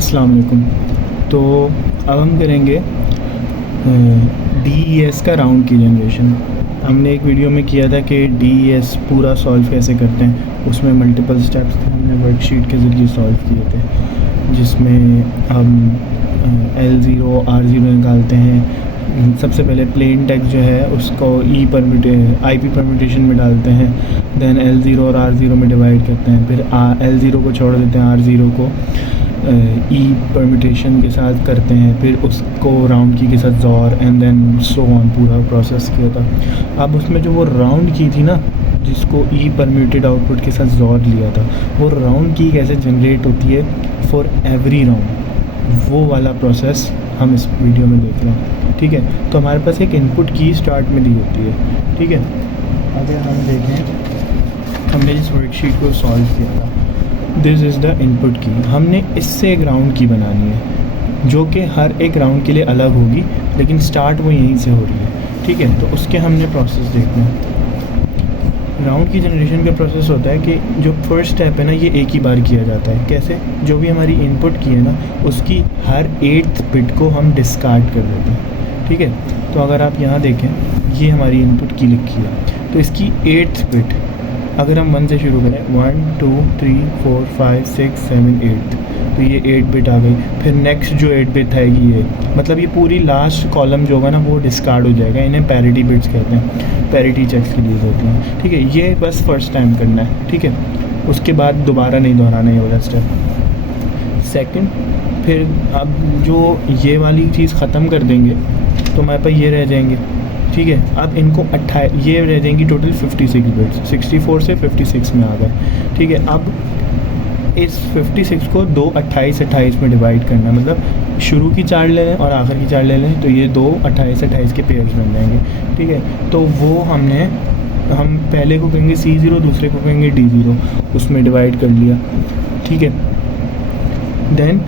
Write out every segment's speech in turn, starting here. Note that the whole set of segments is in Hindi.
अस्सलाम वालेकुम। तो अब हम करेंगे DES का राउंड की जनरेशन। हमने एक वीडियो में किया था कि DES पूरा सॉल्व कैसे करते हैं, उसमें मल्टीपल स्टेप्स थे, हमने वर्कशीट के ज़रिए सॉल्व किए थे, जिसमें हम L0 R0 निकालते हैं। सबसे पहले प्लेन टेक्स्ट जो है उसको IP परम्यूटेशन में डालते हैं, देन L0 और R0 में डिवाइड करते हैं, फिर L0 को छोड़ देते हैं, R0 को परम्यूटेशन के साथ करते हैं, फिर उसको राउंड की के साथ ज़ोर एंड देन सो ऑन पूरा प्रोसेस किया था। अब उसमें जो वो राउंड की थी ना, जिसको परम्यूटेड आउटपुट के साथ ज़ोर लिया था, वो राउंड की कैसे जनरेट होती है फॉर एवरी राउंड, वो वाला प्रोसेस हम इस वीडियो में देख रहे हैं। ठीक है, तो हमारे पास एक इनपुट की स्टार्ट में दी होती है। ठीक है, अगर हम देखें, हमने जिस वर्कशीट को सॉल्व किया था, दिस इज़ द इनपुट की। हमने इससे एक राउंड की बनानी है जो कि हर एक राउंड के लिए अलग होगी, लेकिन स्टार्ट वो यहीं से हो रही है। ठीक है, तो उसके हमने प्रोसेस देखना है। राउंड की जनरेशन का प्रोसेस होता है कि जो फर्स्ट स्टेप है ना, ये एक ही बार किया जाता है। कैसे? जो भी हमारी इनपुट की है ना, उसकी हर 8th बिट को हम डिस्कार्ड कर देते हैं। ठीक है, तो अगर आप यहाँ देखें, ये हमारी इनपुट की लिखी है, तो इसकी 8th बिट अगर हम 1 से शुरू करें, 1 2 3 4 5 6 7 8, तो ये 8 बिट आ गई। फिर नेक्स्ट जो 8 बिट आएगी, ये मतलब ये पूरी लास्ट कॉलम जो होगा ना, वो डिस्कार्ड हो जाएगा। इन्हें पैरिटी बिट्स कहते हैं, पैरिटी चेक्स के लिए होती हैं। ठीक है, ये बस फर्स्ट टाइम करना है। ठीक है, उसके बाद दोबारा नहीं दोहराना ये वाला स्टेप। सेकंड, फिर अब जो ये वाली चीज़ ख़त्म कर देंगे तो हमारे पास ये रह जाएंगे। ठीक है, अब इनको ये रह जाएंगी टोटल 56 बिट्स, 64 से 56 में आ गए। ठीक है, अब इस 56 को 2 28 में डिवाइड करना, मतलब शुरू की 4 ले लें और आखिर की 4 ले लें, तो ये 2 28 के पेयर्स बन जाएंगे। ठीक है, तो वो हम पहले को कहेंगे C0, दूसरे को कहेंगे D0, उसमें डिवाइड कर लिया। ठीक है, देन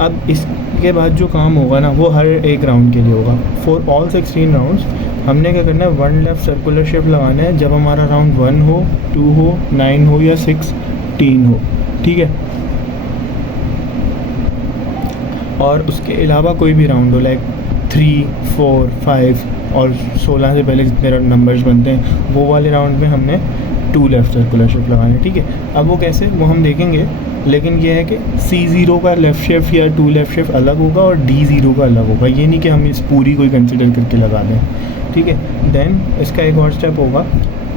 अब इसके बाद जो काम होगा ना, वो हर एक राउंड के लिए होगा। फॉर ऑल 16 राउंड्स हमने क्या करना है, 1 लेफ्ट सर्कुलर शिफ्ट लगाना है जब हमारा राउंड 1 हो, 2 हो, 9 हो या 16 हो। ठीक है, और उसके अलावा कोई भी राउंड हो, लाइक 3 4 5 और 16 से पहले जितने नंबर्स बनते हैं, वो वाले राउंड में हमने 2 लेफ्ट सर्कुलर शिफ्ट लगाना है। ठीक है, अब वो कैसे, वो हम देखेंगे, लेकिन ये है कि C0 का लेफ़्ट शिफ्ट या 2 लेफ़्ट शिफ्ट अलग होगा और D0 का अलग होगा। ये नहीं कि हम इस पूरी कोई कंसिडर करके लगा दें। ठीक है, देन इसका एक और स्टेप होगा,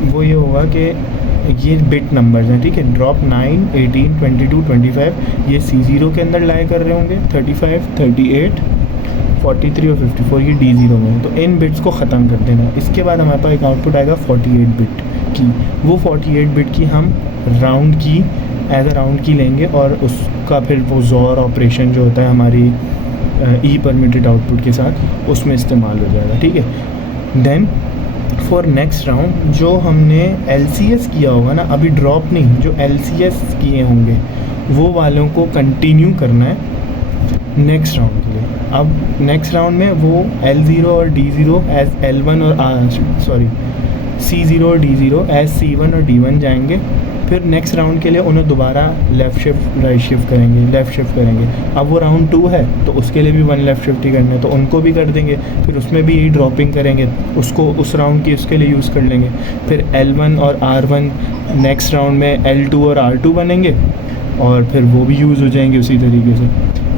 वो ये होगा कि ये बिट नंबर्स हैं। ठीक है, ड्रॉप 9 18 22 25 ये C0 के अंदर लाए कर रहे होंगे, 35 38 43 और 54 ये D0 में। तो इन बिट्स को ख़त्म कर देना। इसके बाद हमारे पास एक आउटपुट आएगा 48 बिट की। वो 48 बिट की हम राउंड की एज अ राउंड की लेंगे और उसका फिर वो ज़ोर ऑपरेशन जो होता है हमारी परम्यूटेड आउटपुट के साथ, उसमें इस्तेमाल हो जाएगा। ठीक है, देन फॉर नेक्स्ट राउंड जो हमने LCS किया होगा ना, अभी ड्रॉप नहीं, जो LCS किए होंगे वो वालों को कंटिन्यू करना है नेक्स्ट राउंड के लिए। अब नेक्स्ट राउंड में वो L0 और D0 एज L1 और C0 और D0 एज C1 और D1 जाएंगे। फिर नेक्स्ट राउंड के लिए उन्हें दोबारा लेफ़्ट शिफ्ट राइट शिफ्ट करेंगे, लेफ़्ट शिफ्ट करेंगे। अब वो राउंड 2 है तो उसके लिए भी 1 लेफ़्ट शिफ्ट ही करना है, तो उनको भी कर देंगे। फिर उसमें भी यही ड्रॉपिंग करेंगे, उसको उस राउंड की उसके लिए यूज़ कर लेंगे। फिर L1 और R1 नेक्स्ट राउंड में L2 और R2 बनेंगे और फिर वो भी यूज़ हो जाएंगे उसी तरीके से।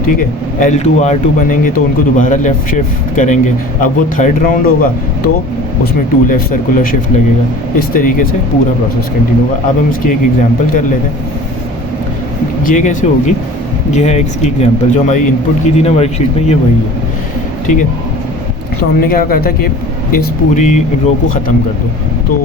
ठीक है, L2 R2 बनेंगे तो उनको दोबारा लेफ़्ट शिफ्ट करेंगे। अब वो थर्ड राउंड होगा तो उसमें 2 लेफ़्ट सर्कुलर शिफ्ट लगेगा। इस तरीके से पूरा प्रोसेस कंटिन्यू होगा। अब हम इसकी एक एग्जांपल कर लेते हैं। ये कैसे होगी, ये है एक एग्जांपल जो हमारी इनपुट की थी ना वर्कशीट में, ये वही है। ठीक है, तो हमने क्या कहा था कि इस पूरी रो को ख़त्म कर दो, तो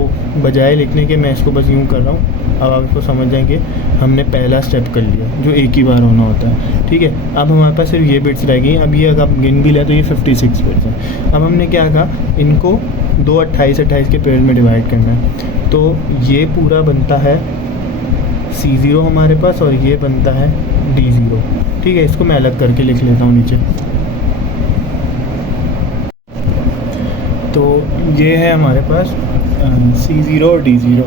बजाय लिखने के मैं इसको बस यूँ कर रहा हूँ। अब आप इसको समझ जाएं कि हमने पहला स्टेप कर लिया जो एक ही बार होना होता है। ठीक है, अब हमारे पास सिर्फ ये बिट्स रह गई। अब ये अगर आप गिन भी लें तो ये 56 बिट्स हैं। अब हमने क्या कहा, इनको 2 28 के पेयर में डिवाइड करना है। तो ये पूरा बनता है C0 हमारे पास और ये बनता है D0। ठीक है, इसको मैं अलग करके लिख लेता हूँ नीचे। तो ये है हमारे पास C0 और D0।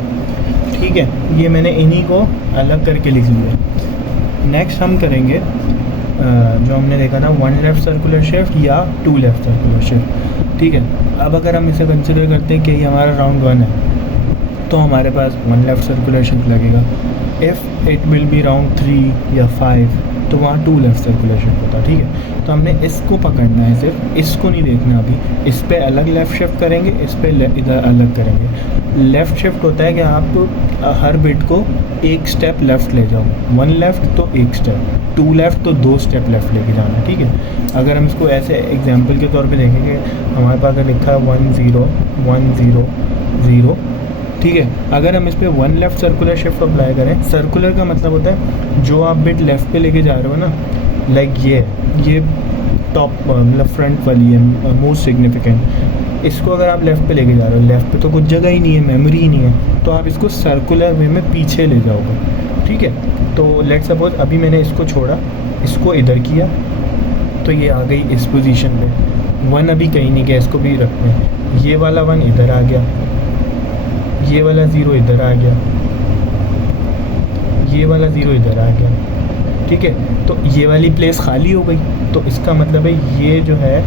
ठीक है, ये मैंने इन्हीं को अलग करके लिख लिया। नेक्स्ट हम करेंगे जो हमने देखा था 1 लेफ़्ट सर्कुलर शिफ्ट या 2 लेफ़्ट सर्कुलर शिफ्ट, ठीक है। अब अगर हम इसे कंसिडर करते हैं कि ये हमारा राउंड 1 है, तो हमारे पास 1 लेफ़्ट सर्कुलर शिफ्ट लगेगा। If it will be round 3 या 5, तो वहाँ 2 लेफ़्ट सर्कुलर शिफ्ट होता, ठीक है। तो हमने इसको पकड़ना है, सिर्फ इसको नहीं देखना अभी। इस पे अलग लेफ़्ट शिफ्ट करेंगे, इस पे इधर अलग करेंगे। लेफ़्ट शिफ्ट होता है कि आप हर बिट को एक स्टेप लेफ़्ट ले जाओ। 1 लेफ़्ट तो एक स्टेप, 2 लेफ़्ट तो 2 स्टेप लेफ़्ट लेके जाना, ठीक है। अगर हम इसको ऐसे एग्जांपल के तौर पे देखेंगे, हमारे पास अगर लिखा है 1 0 1 0 0, ठीक है। अगर हम इस पर 1 लेफ़्ट सर्कुलर शिफ्ट अप्लाई करें, सर्कुलर का मतलब होता है जो आप बिट लेफ़्ट पे लेके जा रहे हो ना, लाइक ये टॉप मतलब फ्रंट वाली है मोस्ट सिग्निफिकेंट, इसको अगर आप लेफ़्ट पे लेके जा रहे हो, लेफ़्ट पे तो कुछ जगह ही नहीं है, मेमोरी ही नहीं है, तो आप इसको सर्कुलर वे में पीछे ले जाओगे, ठीक है। तो लेट सपोज अभी मैंने इसको छोड़ा, इसको इधर किया, तो ये आ गई इस पोजीशन पे। 1 अभी कहीं नहीं गया, इसको भी रखते हैं। ये वाला 1 इधर आ गया, ये वाला 0 इधर आ गया, ये वाला 0 इधर आ गया, ठीक है। तो ये वाली प्लेस खाली हो गई, तो इसका मतलब है ये जो है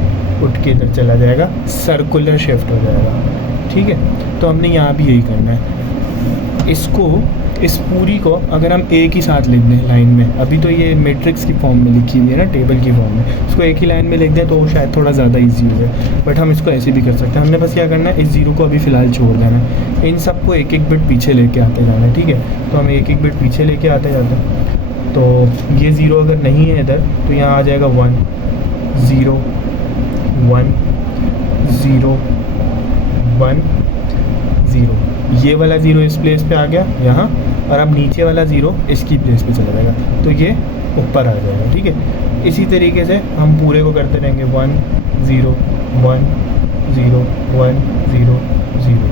उठ के इधर चला जाएगा, सर्कुलर शिफ्ट हो जाएगा, ठीक है। तो हमने यहाँ भी यही करना है। इसको इस पूरी को अगर हम एक ही साथ लिख दें लाइन में, अभी तो ये मैट्रिक्स की फॉर्म में लिखी हुई है ना, टेबल की फॉर्म में, इसको एक ही लाइन में लिख दें तो शायद थोड़ा ज़्यादा ईजी हो जाए, बट हम इसको ऐसे भी कर सकते हैं। हमने बस क्या करना है, इस 0 को अभी फ़िलहाल छोड़ देना है, इन सबको एक एक बिट पीछे लेके आते जाना है, ठीक है। तो हम एक एक बिट पीछे लेके आते जाते हैं। तो ये 0 अगर नहीं है इधर, तो यहाँ आ जाएगा 1 0 1 0 1 0, ये वाला 0 इस प्लेस पे आ गया यहाँ, और अब नीचे वाला 0 इसकी प्लेस पे चला जाएगा, तो ये ऊपर आ जाएगा, ठीक है। इसी तरीके से हम पूरे को करते रहेंगे, 1 0 1 0 1 0 0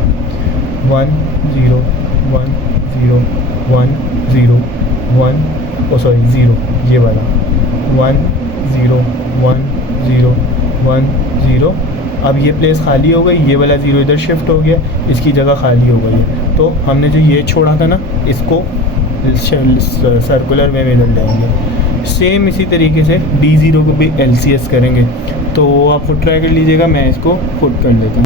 1 0 1 0 1 0 1 सॉरी 0, ये वाला 1 0 1 0 1 0। अब ये प्लेस खाली हो गई, ये वाला 0 इधर शिफ्ट हो गया, इसकी जगह खाली हो गई है। तो हमने जो ये छोड़ा था ना, इसको सर्कुलर वे में इधर लाएंगे। सेम इसी तरीके से D0 को भी LCS करेंगे, तो आप खुद ट्राई कर लीजिएगा, मैं इसको खुद कर लेता हूँ,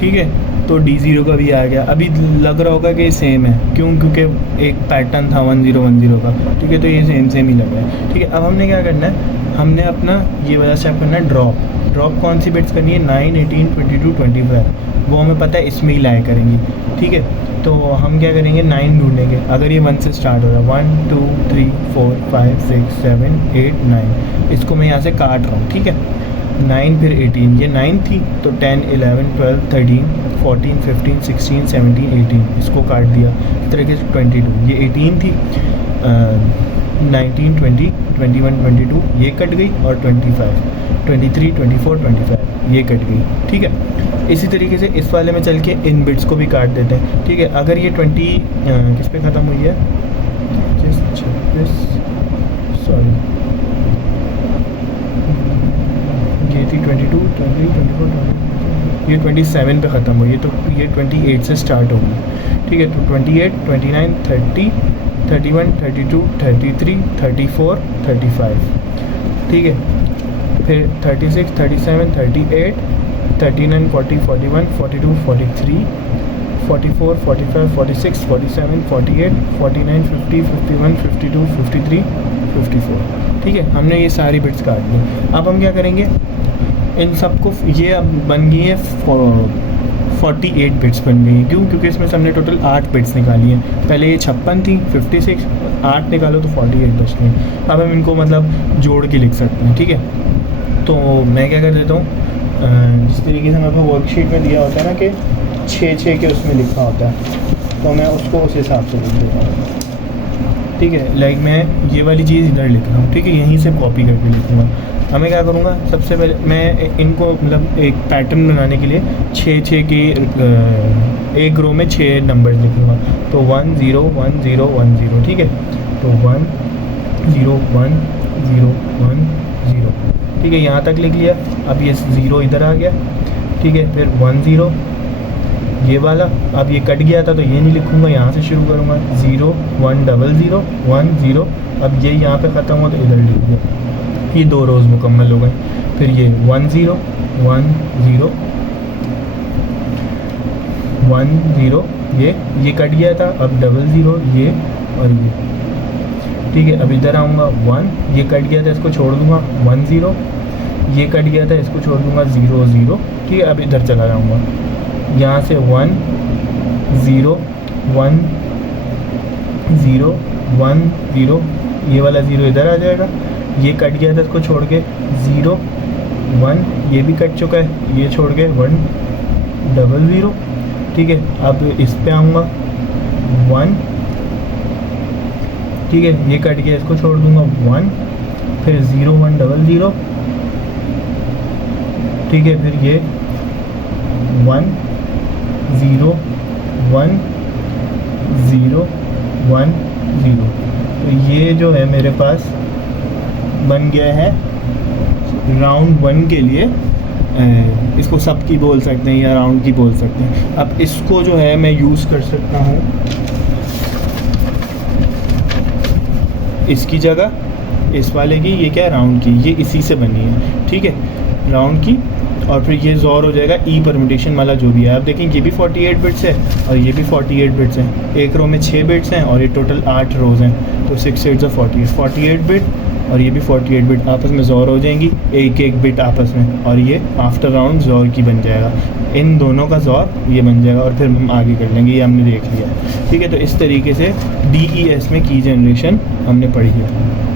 ठीक है। तो D0 का भी आ गया। अभी लग रहा होगा कि सेम है, क्यों? क्योंकि एक पैटर्न था 1 0 1 0 का, ठीक है। तो ये सेम ही लग रहा है, ठीक है। अब हमने क्या करना है, हमने अपना ये वाला स्टेप करना है, ड्रॉप कौन सी बिट्स करनी है, 9 18 22 25, वो हमें पता है इसमें ही लाए करेंगी, ठीक है। तो हम क्या करेंगे, 9 ढूंढेंगे। अगर ये 1 से स्टार्ट हो रहा है, 1 2 3 4 5 6 7 8 9, इसको मैं यहाँ से काट रहा हूँ, ठीक है। 9 फिर 18, ये 9 थी, तो 10 11 12 13 14 15 16 17 18, इसको काट दिया। इस तरीके से 22, ये 18 थी, 19 20 21 22 ये कट गई, और 25 23 24 25 ये कट गई, ठीक है। इसी तरीके से इस वाले में चल के इन बिट्स को भी काट देते हैं, ठीक है। अगर ये 20 किस पे ख़त्म हुई है, 26 सॉरी, ये थी 22 20 24 ये 27 पे ख़त्म हुई है, तो ये 28 से स्टार्ट होगी, ठीक है। तो 28 29 30 31 32 33 34 35, ठीक है। फिर 36 37 38 39 40 41 42 43 44 45 46 47 48 49 50 51 52 53 54, ठीक है। हमने ये सारी बिट्स काट दी। अब हम क्या करेंगे, इन सबको, ये अब बन गई है 48 बिट्स बन गई हैं। क्यों? क्योंकि इसमें से हमने टोटल 8 बिट्स निकाली हैं। पहले ये 56 थी, 56, 8 निकालो तो 48 बच गई। अब हम इनको मतलब जोड़ के लिख सकते हैं, ठीक है। तो मैं क्या कर देता हूँ, जिस तरीके से हमारे पास वर्कशीट में दिया होता है ना कि 6 के उसमें लिखा होता है, तो मैं उसको उस हिसाब से लिख देता हूँ, ठीक है। लाइक मैं ये वाली चीज़ इधर लिख रहा हूँ, ठीक है, यहीं से कॉपी करके लिखूँगा। हमें क्या करूँगा, सबसे पहले मैं इनको मतलब एक पैटर्न बनाने के लिए 6 के एक रो में 6 नंबर लिखूँगा। तो 1 0 1 0 1 0, ठीक है। तो 1 0 1 0 1 0, ठीक है, यहाँ तक लिख लिया। अब ये 0 इधर आ गया, ठीक है। फिर 1 0 ये वाला, अब ये कट गया था तो ये नहीं लिखूँगा, यहाँ से शुरू करूँगा। 0 1 0 0 1 0 अब ये यहाँ पे ख़त्म हो तो इधर लिख दिया, ये 2 रोज़ मुकम्मल हो गए। फिर ये 1 0 1 0 1 0, ये कट गया था, अब 0 0 ये और ये, ठीक है। अब इधर आऊँगा 1, ये कट गया था, इसको छोड़ दूँगा 1 0, ये कट गया था, इसको छोड़ दूँगा 0 0, ठीक है। अब इधर चला जाऊँगा, यहाँ से 1 0 1 0 1 0, ये वाला 0 इधर आ जाएगा, ये कट गया था, इसको छोड़ के 0 1, ये भी कट चुका है, ये छोड़ के 1 0 0, ठीक है। अब इस पे आऊँगा 1, ठीक है, ये कट गया, इसको छोड़ दूँगा 1, फिर 0 1 0 0, ठीक है। फिर ये 1 0 1 0 1 0, तो ये जो है मेरे पास बन गया है राउंड 1 के लिए। इसको सब की बोल सकते हैं या राउंड की बोल सकते हैं। अब इसको जो है मैं यूज़ कर सकता हूँ इसकी जगह, इस वाले की, ये क्या है राउंड की, ये इसी से बनी है, ठीक है, राउंड की। और फिर ये ज़ोर हो जाएगा ई परम्यूटेशन वाला जो भी है। आप देखें ये भी 48 बिट्स है और ये भी 48 बिट्स हैं, एक रो में 6 बिट्स हैं और ये टोटल 8 रोज़ हैं, तो 6 8 48 बिट और ये भी 48 बिट आपस में ज़ोर हो जाएंगी, एक एक बिट आपस में, और ये आफ्टर राउंड ज़ोर की बन जाएगा। इन दोनों का ज़ोर ये बन जाएगा और फिर हम आगे कर लेंगे, ये हमने देख लिया, ठीक है। तो इस तरीके से DES में की जनरेशन हमने पढ़ी है।